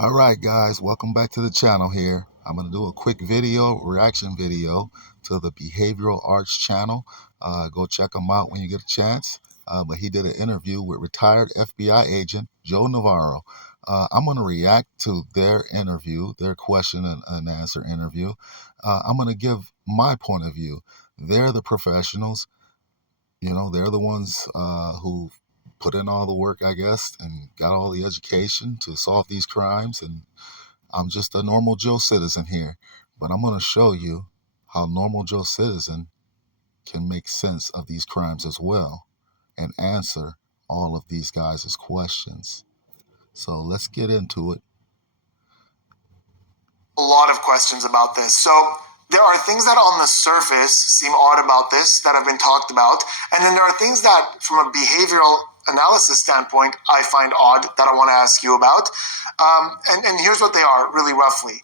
All right, guys, welcome back to the channel here. I'm going to do a quick reaction video to the Behavioral Arts channel. Go check him out when you get a chance. But he did an interview with retired FBI agent Joe Navarro. I'm going to react to their interview, their question and answer interview. I'm going to give my point of view. They're the professionals. You know, they're the ones who put in all the work, I guess, and got all the education to solve these crimes. And I'm just a normal Joe citizen here, but I'm going to show you how normal Joe citizen can make sense of these crimes as well and answer all of these guys' questions. So let's get into it. A lot of questions about this. So there are things that on the surface seem odd about this that have been talked about. And then there are things that from a behavioral analysis standpoint, I find odd that I want to ask you about. And here's what they are really roughly.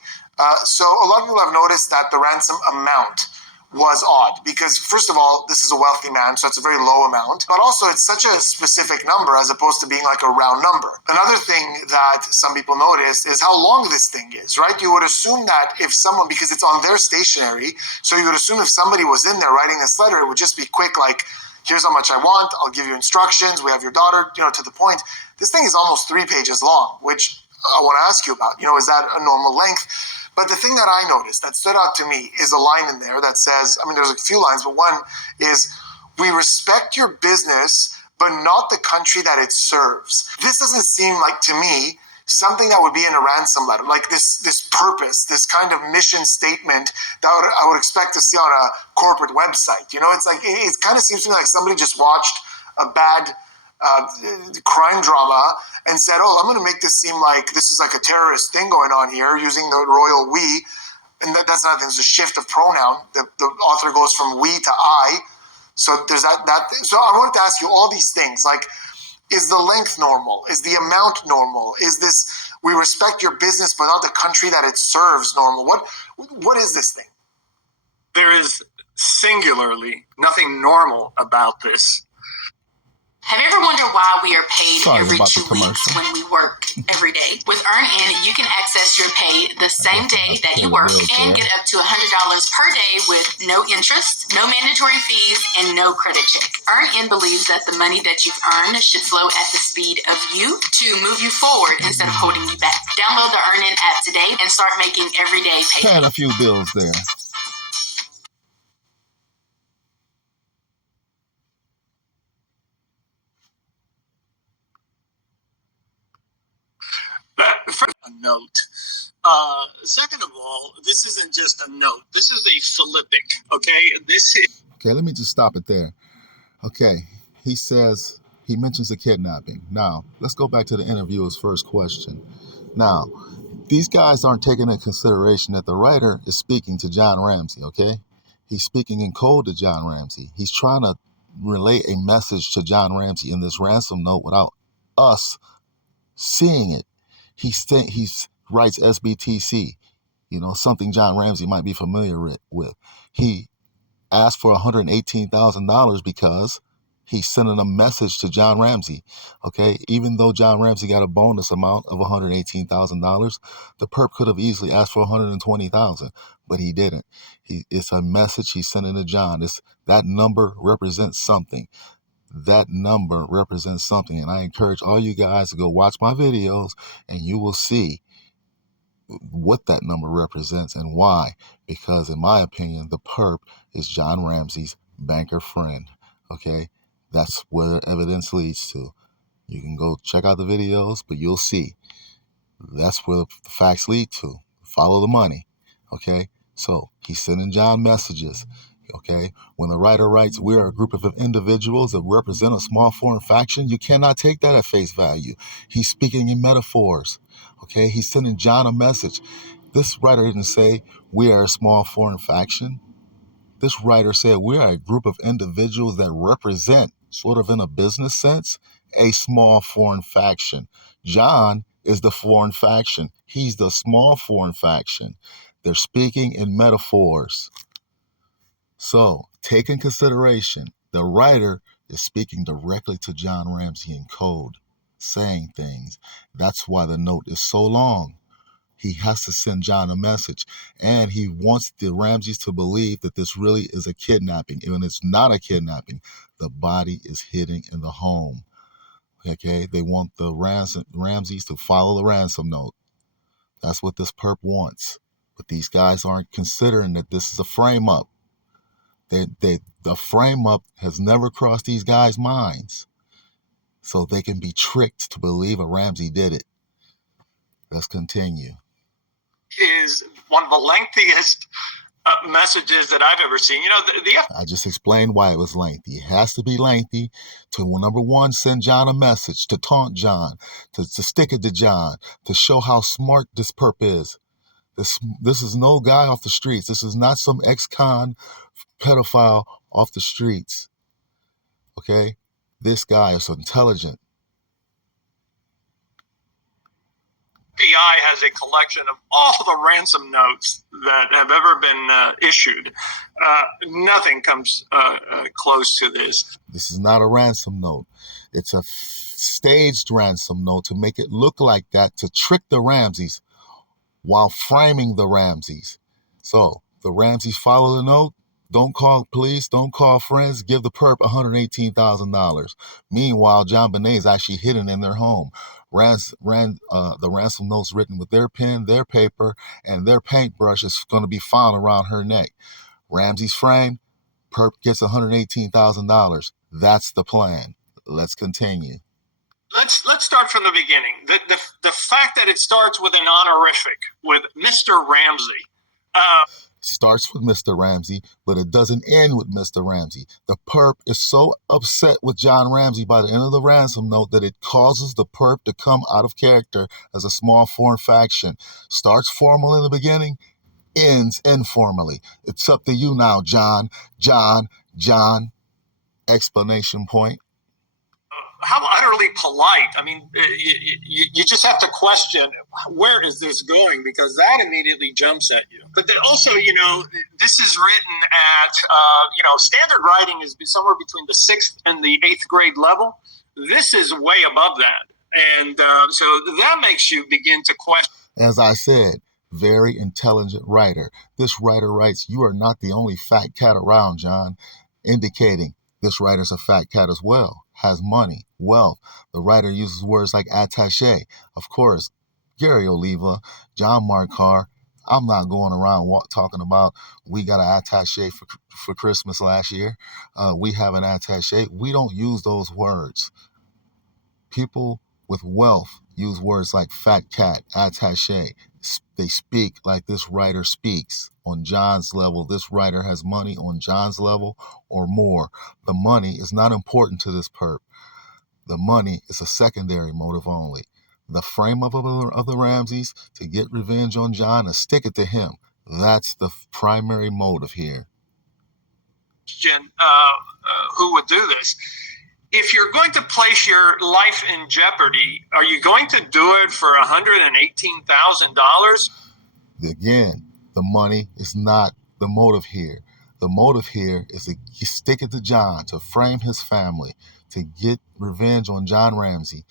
So a lot of people have noticed that the ransom amount was odd because, first of all, this is a wealthy man, so it's a very low amount, but also it's such a specific number as opposed to being like a round number. Another thing that some people noticed is how long this thing is, right? You would assume that if someone, because it's on their stationery, so you would assume if somebody was in there writing this letter, it would just be quick, like, here's how much I want, I'll give you instructions, we have your daughter, to the point. This thing is almost 3 pages long, which I want to ask you about. Is that a normal length? But the thing that I noticed that stood out to me is a line in there that says, there's a few lines, but one is, we respect your business, but not the country that it serves. This doesn't seem like, to me, something that would be in a ransom letter, like this purpose, this kind of mission statement that I would expect to see on a corporate website. It's like, it kind of seems to me like somebody just watched a bad crime drama and said, oh, I'm going to make this seem like this is like a terrorist thing going on here using the royal we. And that's another thing. There's a shift of pronoun. The author goes from we to I. So there's that. So I wanted to ask you all these things. Like, is the length normal? Is the amount normal? Is this, we respect your business, but not the country that it serves normal? What is this thing? There is singularly nothing normal about this. Have you ever wondered why we are paid every 2 weeks when we work every day? With EarnIn, you can access your pay the same day that you work and get up to $100 per day with no interest, no mandatory fees, and no credit check. EarnIn believes that the money that you've earned should flow at the speed of you to move you forward instead of holding you back. Download the EarnIn app today and start making everyday pay. Paying a few bills there. First, a note. Second of all, this isn't just a note. This is a philippic, okay? Okay, let me just stop it there. Okay, he mentions a kidnapping. Now, let's go back to the interviewer's first question. Now, these guys aren't taking into consideration that the writer is speaking to John Ramsey, okay? He's speaking in code to John Ramsey. He's trying to relay a message to John Ramsey in this ransom note without us seeing it. He writes SBTC, something John Ramsey might be familiar with. He asked for $118,000 because he's sending a message to John Ramsey, okay? Even though John Ramsey got a bonus amount of $118,000, the perp could have easily asked for $120,000, but he didn't. It's a message he's sending to John. That number represents something. That number represents something, and I encourage all you guys to go watch my videos, and you will see what that number represents and why. Because in my opinion, the perp is John Ramsey's banker friend, okay? That's where evidence leads to. You can go check out the videos, but you'll see. That's where the facts lead to. Follow the money, okay? So he's sending John messages. Okay, when the writer writes, we are a group of individuals that represent a small foreign faction, you cannot take that at face value. He's speaking in metaphors. Okay, he's sending John a message. This writer didn't say we are a small foreign faction. This writer said we are a group of individuals that represent, sort of in a business sense, a small foreign faction. John is the foreign faction. He's the small foreign faction. They're speaking in metaphors. So, take in consideration, the writer is speaking directly to John Ramsey in code, saying things. That's why the note is so long. He has to send John a message, and he wants the Ramseys to believe that this really is a kidnapping. And when it's not a kidnapping, the body is hidden in the home. Okay, they want the Ramseys to follow the ransom note. That's what this perp wants. But these guys aren't considering that this is a frame up. The frame up has never crossed these guys' minds. So they can be tricked to believe a Ramsey did it. Let's continue. Is one of the lengthiest messages that I've ever seen. You know, I just explained why it was lengthy. It has to be lengthy to, number one, send John a message, to taunt John, to stick it to John, to show how smart this perp is. This is no guy off the streets. This is not some ex-con pedophile off the streets. Okay? This guy is intelligent. FBI has a collection of all the ransom notes that have ever been issued. Nothing comes close to this. This is not a ransom note. It's a staged ransom note to make it look like that, to trick the Ramseys while framing the Ramseys. So the Ramseys follow the note. Don't call police. Don't call friends. Give the perp $118,000. Meanwhile, JonBenet is actually hidden in their home. The ransom notes written with their pen, their paper, and their paintbrush is going to be found around her neck. Ramsey's framed. Perp gets $118,000. That's the plan. Let's continue. Let's start from the beginning. The fact that it starts with an honorific, with Mr. Ramsey. Starts with Mr. Ramsey, but it doesn't end with Mr. Ramsey. The perp is so upset with John Ramsey by the end of the ransom note that it causes the perp to come out of character as a small foreign faction. Starts formal in the beginning, ends informally. It's up to you now, John. John. Explanation point. How utterly polite. I mean, you just have to question, where is this going? Because that immediately jumps at you. But then also, you know, this is written at, standard writing is somewhere between the 6th and the 8th grade level. This is way above that. And so that makes you begin to question. As I said, very intelligent writer. This writer writes, "You are not the only fat cat around, John," indicating this writer's a fat cat as well. Has money, wealth. The writer uses words like attaché. Of course, Gary Oliva, John Mark Carr. I'm not going around talking about we got an attaché for Christmas last year. We have an attaché. We don't use those words. People with wealth use words like fat cat, attaché. They speak like this writer speaks. On John's level, this writer has money on John's level or more. The money is not important to this perp. The money is a secondary motive only. The frame up of the Ramseys to get revenge on John and stick it to him. That's the primary motive here. Who would do this? If you're going to place your life in jeopardy, are you going to do it for $118,000? Again, the money is not the motive here. The motive here is to stick it to John, to frame his family, to get revenge on John Ramsey.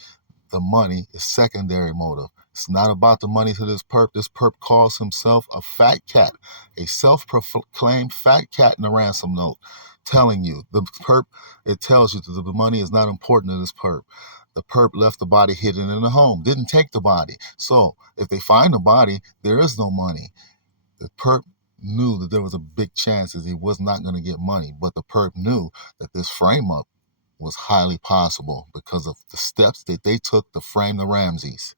The money is secondary motive. It's not about the money to this perp. This perp calls himself a fat cat, a self-proclaimed fat cat in a ransom note, telling you, the perp, it tells you that the money is not important to this perp. The perp left the body hidden in the home, didn't take the body. So if they find the body, there is no money. The perp knew that there was a big chance that he was not going to get money, but the perp knew that this frame up was highly possible because of the steps that they took to frame the Ramseys.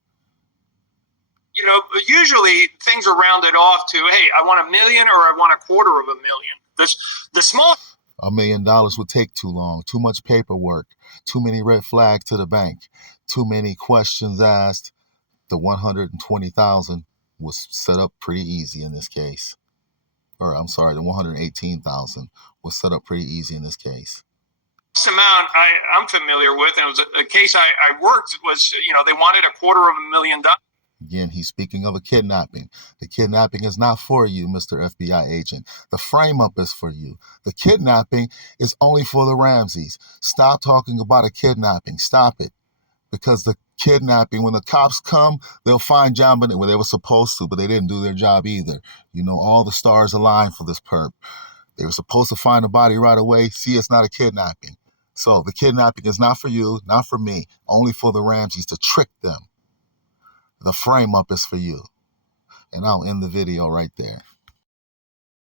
You know, usually things are rounded off to, hey, I want $1 million or I want $250,000. The small $1 million would take too long, too much paperwork, too many red flags to the bank, too many questions asked. The $120,000 was set up pretty easy in this case. Or I'm sorry, the $118,000 was set up pretty easy in this case. This amount I'm familiar with, and it was a case I worked, was, they wanted $250,000. Again, he's speaking of a kidnapping. The kidnapping is not for you, Mr. FBI agent. The frame-up is for you. The kidnapping is only for the Ramseys. Stop talking about a kidnapping. Stop it. because the kidnapping, when the cops come, they'll find JonBenet where they were supposed to, but they didn't do their job either. You know, all the stars aligned for this perp. They were supposed to find the body right away. See, it's not a kidnapping. So the kidnapping is not for you, not for me, only for the Ramseys to trick them. The frame up is for you. And I'll end the video right there.